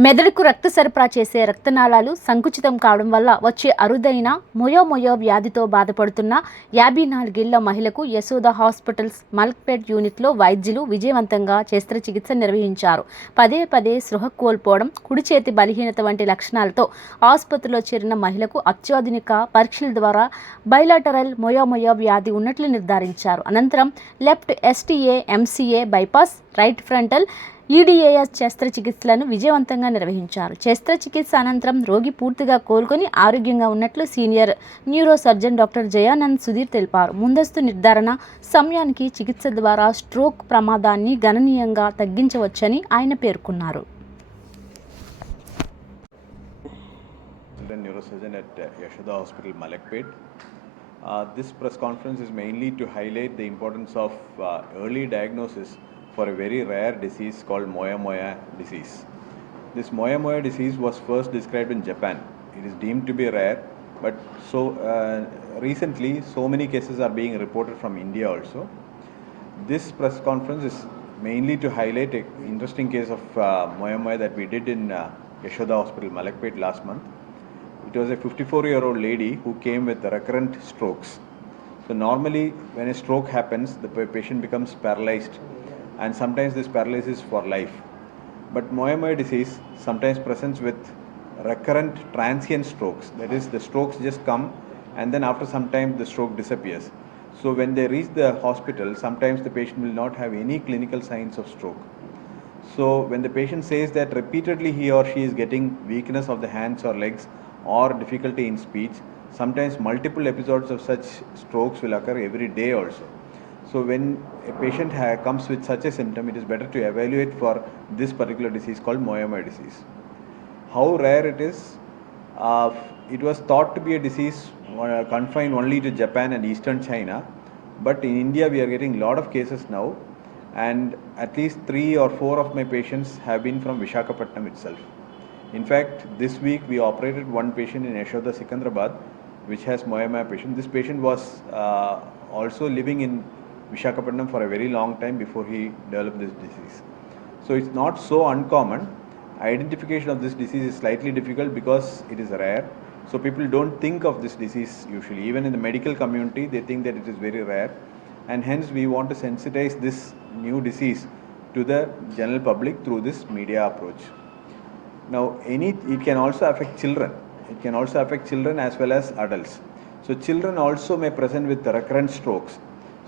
మెదడుకు రక్త సరఫరా చేసే రక్తనాళాలు సంకుచితం కావడం వల్ల వచ్చే అరుదైన మొయోమొయో వ్యాధితో బాధపడుతున్న 54 ఏళ్ల మహిళకు యశోద హాస్పిటల్స్ మలక్పేట్ యూనిట్లో వైద్యులు విజయవంతంగా శస్త్రచికిత్స నిర్వహించారు. పదే పదే స్పృహ కోల్పోవడం, కుడి చేతి బలహీనత వంటి లక్షణాలతో ఆసుపత్రిలో చేరిన మహిళకు అత్యాధునిక పరీక్షల ద్వారా బైలాటరల్ మొయోమొయో వ్యాధి ఉన్నట్లు నిర్ధారించారు. అనంతరం left STA, MCA bypass, right frontal EDAS శస్త్రచికిత్సలను విజయవంతంగా నిర్వహించారు. శస్త్రచికిత్స అనంతరం రోగి పూర్తిగా కోలుకొని ఆరోగ్యంగా ఉన్నట్లు senior neuro surgeon doctor Jayanand Sudheer తెలిపారు. ముందస్తు నిర్ధారణ సమయానికి చికిత్స ద్వారా స్ట్రోక్ ప్రమాదాన్ని గణనీయంగా తగ్గించవచ్చని ఆయన పేర్కొన్నారు. Neurosurgeon at Yashoda Hospital, Malakpet. This press conference is mainly to highlight the importance of early diagnosis for a very rare disease called moyamoya disease. This moyamoya disease was first described in Japan. It is deemed to be rare, but recently so many cases are being reported from India also. This press conference is mainly to highlight an interesting case of moyamoya that we did in Yashoda Hospital, Malakpet last month. It was a 54-year-old lady who came with recurrent strokes. So normally when a stroke happens, the patient becomes paralyzed, and sometimes this paralysis is for life. But moyamoya disease sometimes presents with recurrent transient strokes. That is, the strokes just come and then after some time the stroke disappears. So when they reach the hospital, sometimes the patient will not have any clinical signs of stroke. So when the patient says that repeatedly he or she is getting weakness of the hands or legs or difficulty in speech, sometimes multiple episodes of such strokes will occur every day also. So when a patient comes with such a symptom, it is better to evaluate for this particular disease called moyamoya disease. How rare it is? It was thought to be a disease confined only to Japan and eastern China, but in India we are getting a lot of cases now, and at least 3 or 4 of my patients have been from Visakhapatnam itself. In fact, this week we operated one patient in Yashoda, Sikandrabad, which has moyamoya patient. This patient was also living in Visakhapatnam for a very long time before he developed this disease. So it's not so uncommon. Identification of this disease is slightly difficult because it is rare. So people don't think of this disease usually. Even in the medical community, they think that it is very rare. And hence we want to sensitize this new disease to the general public through this media approach. Now, it can also affect children. It can also affect children as well as adults. So children also may present with recurrent strokes.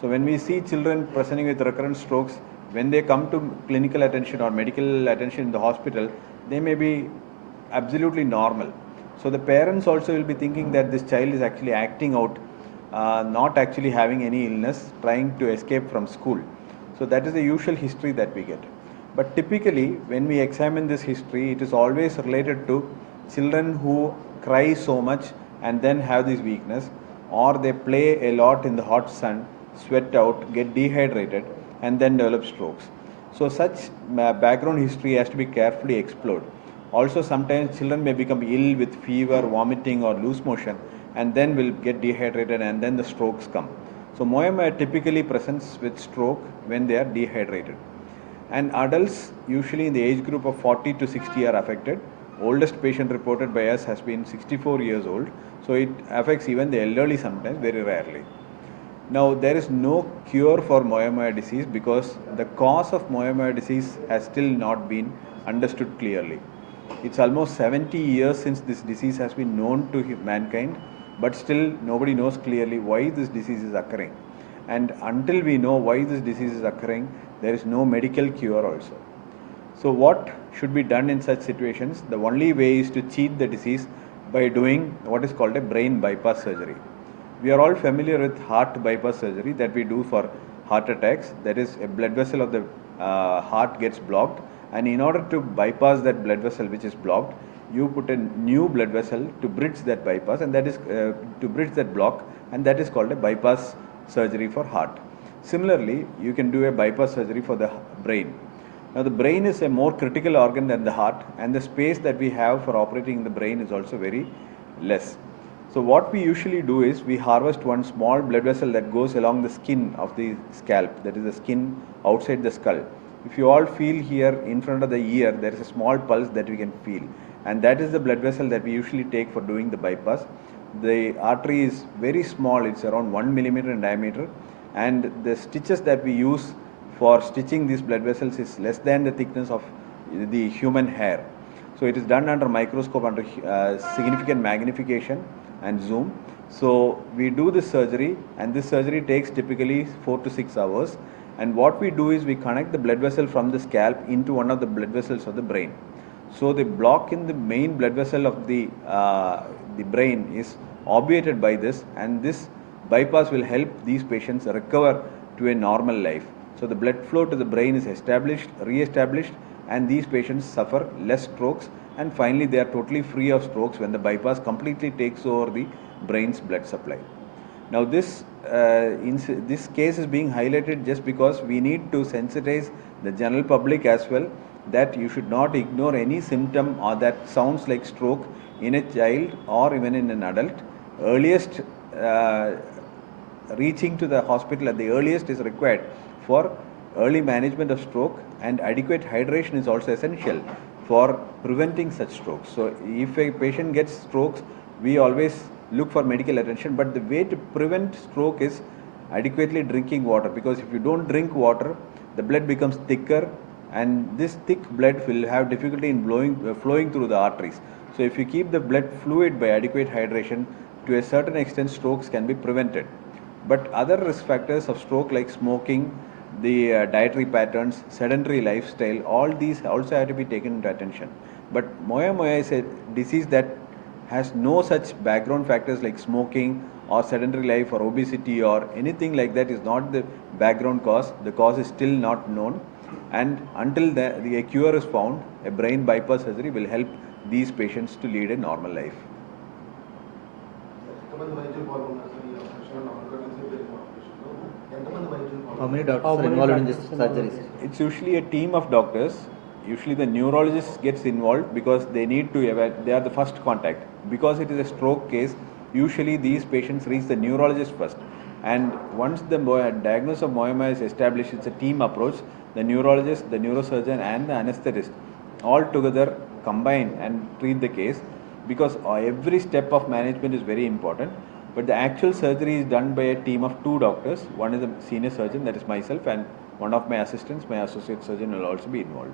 So when we see children presenting with recurrent strokes, when they come to clinical attention or medical attention in the hospital, they may be absolutely normal. So the parents also will be thinking that this child is actually acting out, not actually having any illness, trying to escape from school. So that is the usual history that we get. But typically, when we examine this history, it is always related to children who cry so much and then have this weakness, or they play a lot in the hot sun, sweat out, get dehydrated, and then develop strokes. So such background history has to be carefully explored. Also, sometimes children may become ill with fever, vomiting, or loose motion, and then will get dehydrated, and then the strokes come. So moyamoya typically presents with stroke when they are dehydrated. And adults, usually in the age group of 40 to 60, are affected. Oldest patient reported by us has been 64 years old. So it affects even the elderly sometimes, very rarely. Now, there is no cure for moyamoya disease because the cause of moyamoya disease has still not been understood clearly. It's almost 70 years since this disease has been known to mankind, but still nobody knows clearly why this disease is occurring. And until we know why this disease is occurring, there is no medical cure also. So what should be done in such situations? The only way is to cheat the disease by doing what is called a brain bypass surgery. We are all familiar with heart bypass surgery that we do for heart attacks. That is, a blood vessel of the heart gets blocked, and in order to bypass that blood vessel which is blocked, you put a new blood vessel to bridge that bypass, and that is to bridge that block, and that is called a bypass surgery for heart. Similarly, you can do a bypass surgery for the brain. Now, the brain is a more critical organ than the heart, and the space that we have for operating in the brain is also very less. So what we usually do is we harvest one small blood vessel that goes along the skin of the scalp, that is the skin outside the skull. if you all feel here in front of the ear, there is a small pulse that we can feel, and that is the blood vessel that we usually take for doing the bypass. The artery is very small, it's around 1 millimeter in diameter, and the stitches that we use for stitching these blood vessels is less than the thickness of the human hair. So it is done under microscope under significant magnification and zoom. So we do this surgery, and this surgery takes typically 4 to 6 hours. And what we do is we connect the blood vessel from the scalp into one of the blood vessels of the brain. So the block in the main blood vessel of the brain is obviated by this, and this bypass will help these patients recover to a normal life. So the blood flow to the brain is established, re-established, and these patients suffer less strokes, and finally they are totally free of strokes when the bypass completely takes over the brain's blood supply. Now this case is being highlighted just because we need to sensitize the general public as well, that you should not ignore any symptom or that sounds like stroke in a child or even in an adult. Earliest reaching to the hospital at the earliest is required for early management of stroke, and adequate hydration is also essential for preventing such strokes. So if a patient gets strokes, we always look for medical attention, but the way to prevent stroke is adequately drinking water, because if you don't drink water, the blood becomes thicker, and this thick blood will have difficulty in flowing through the arteries. So if you keep the blood fluid by adequate hydration, to a certain extent strokes can be prevented. But other risk factors of stroke like smoking, the dietary patterns, sedentary lifestyle, all these also have to be taken into attention. But Moya Moya is a disease that has no such background factors like smoking or sedentary life or obesity or anything like that is not the background cause. The cause is still not known, and until the cure is found, a brain bypass surgery will help these patients to lead a normal life. How many doctors are involved in this surgery? It's usually a team of doctors. Usually the neurologist gets involved because they need to they are the first contact. Because it is a stroke case, usually these patients reach the neurologist first. And once the diagnosis of Moya Moya is established, it's a team approach. The neurologist, the neurosurgeon and the anesthetist all together combine and treat the case, because every step of management is very important. But the actual surgery is done by a team of 2 doctors. One is a senior surgeon, that is myself, and one of my assistants, my associate surgeon, will also be involved.